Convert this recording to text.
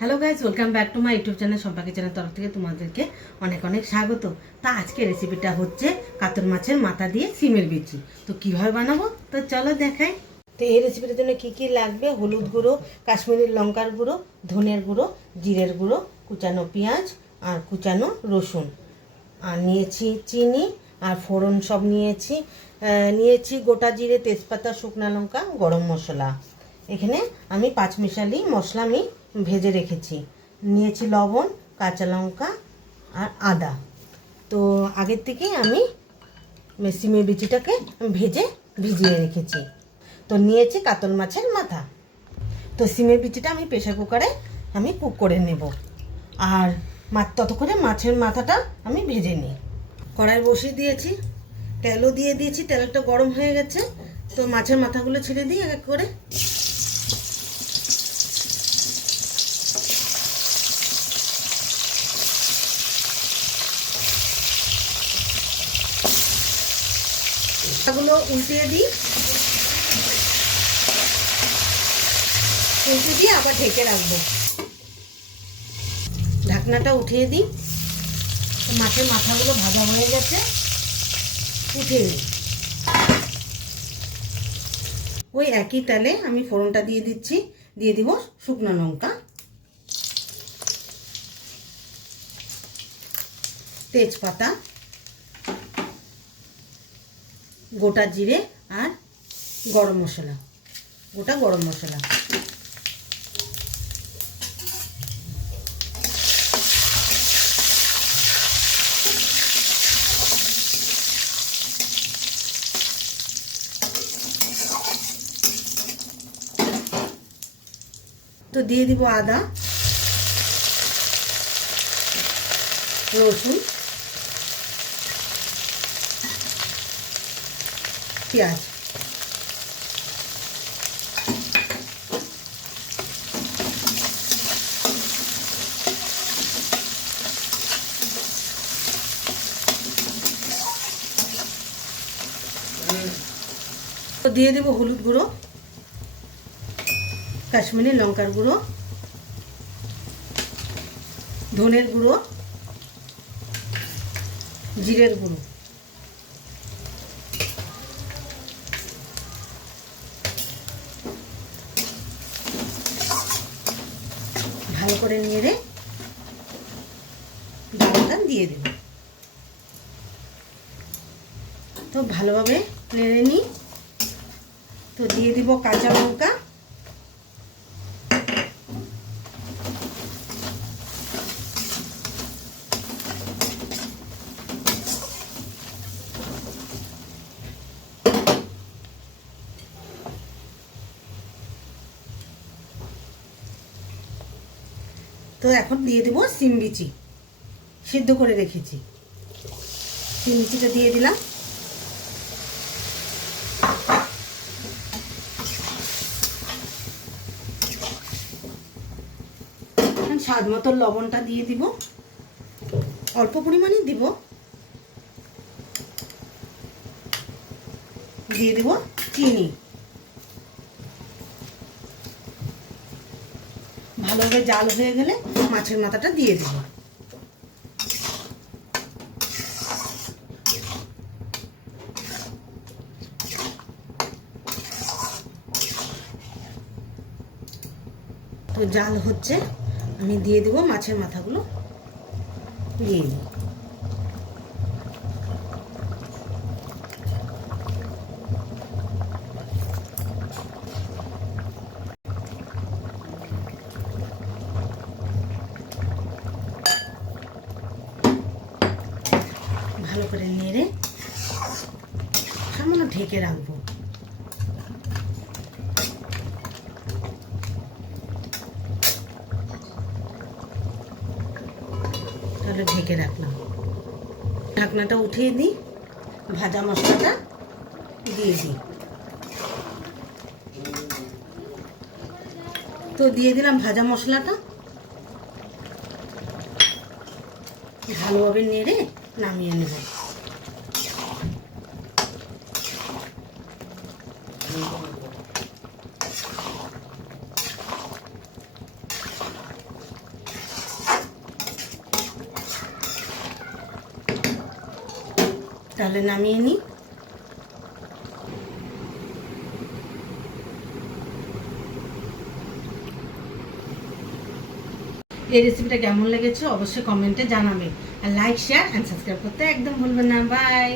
Hello guys, welcome back to my YouTube channel. সম্পাকে channel তরফ থেকে তোমাদেরকে অনেক অনেক স্বাগত। তা আজকে রেসিপিটা হচ্ছে কাতল মাছের মাথা দিয়ে সিমের বিচি। তো কীভাবে বানাবো তো চলো দেখাই। তো এই রেসিপিটার জন্য কী কী লাগবে: হলুদ গুঁড়ো, কাশ্মীরি লঙ্কার গুঁড়ো, ধনের গুঁড়ো, জিরের গুঁড়ো, কুচানো পেঁয়াজ আর কুচানো রসুন, আর নিয়েছি চিনি আর ফোড়ন সব নিয়েছি গোটা জিরে, তেজপাতা, শুকনো লঙ্কা, গরম মশলা। এখানে আমি পাঁচমিশালি মশলা ভেজে রেখেছি। নিয়েছি লবণ, কাঁচা লঙ্কা আর আদা। তো আগের থেকেই আমি সিমের বিচিটাকে ভিজিয়ে রেখেছি। তো নিয়েছি কাতল মাছের মাথা। তো সিমের বিচিটা আমি প্রেসার কুকারে কুক করে নেব, আর ততক্ষণে মাছের মাথাটা আমি ভেজে নিই। কড়াই বসিয়ে দিয়েছি, তেলও দিয়ে দিয়েছি। তেলটা গরম হয়ে গেছে, তো মাছের মাথাগুলো ছেড়ে দিই এক এক করে। উল্টে দিয়ে আবার ঢেকে রাখবো। ঢাকনাটা উঠিয়ে দিই। মাছের মাথাগুলো ভাজা হয়ে গেছে, উঠিয়ে দিই। ওই একই তেলে আমি ফোড়নটা দিয়ে দিচ্ছি। দিয়ে দিব শুকনো লঙ্কা, তেজপাতা, গোটা জিরে আর গরম মশলা, গোটা গরম মশলা। তো দিয়ে দিব আদা, রসুন, পেঁয়াজ। তো দিয়ে দেব হলুদ গুঁড়ো, কাশ্মীরি লঙ্কার গুঁড়ো, ধনের গুঁড়ো, জিরের গুঁড়ো। ভালো করে নেড়ে ডালটা দিয়ে দেব। তো ভালোভাবে নেড়ে নিই। তো দিয়ে দিব কাঁচা লঙ্কা, তো এখন দিয়ে দেবো সিম বিচি, সিদ্ধ করে রেখেছি। সিম বিচিটা দিয়ে দিলাম। স্বাদ মতো লবণটা দিয়ে দিব, অল্প পরিমাণে দিব। দিয়ে দিব চিনি। ভালোভাবে জাল হয়ে গেলে মাছের মাথাটা দিয়ে দেব। তো জাল হচ্ছে, আমি দিয়ে দেব মাছের মাথাগুলো। দিয়ে দিই। ভালো করে নেড়ে সামান্য ঢেকে রাখবো। তাহলে ঢেকে রাখলাম। ঢাকনাটা উঠিয়ে দিই, ভাজা মশলাটা দিয়ে দিই। তো দিয়ে দিলাম ভাজা মশলাটা। ভালোভাবে নেড়ে নামিয়ে নেব। তাহলে নামিয়ে নিই। এই রেসিপিটা কেমন লেগেছে অবশ্যই কমেন্টে জানাবে, আর লাইক শেয়ার এন্ড সাবস্ক্রাইব করতে একদম ভুলবেন না। বাই।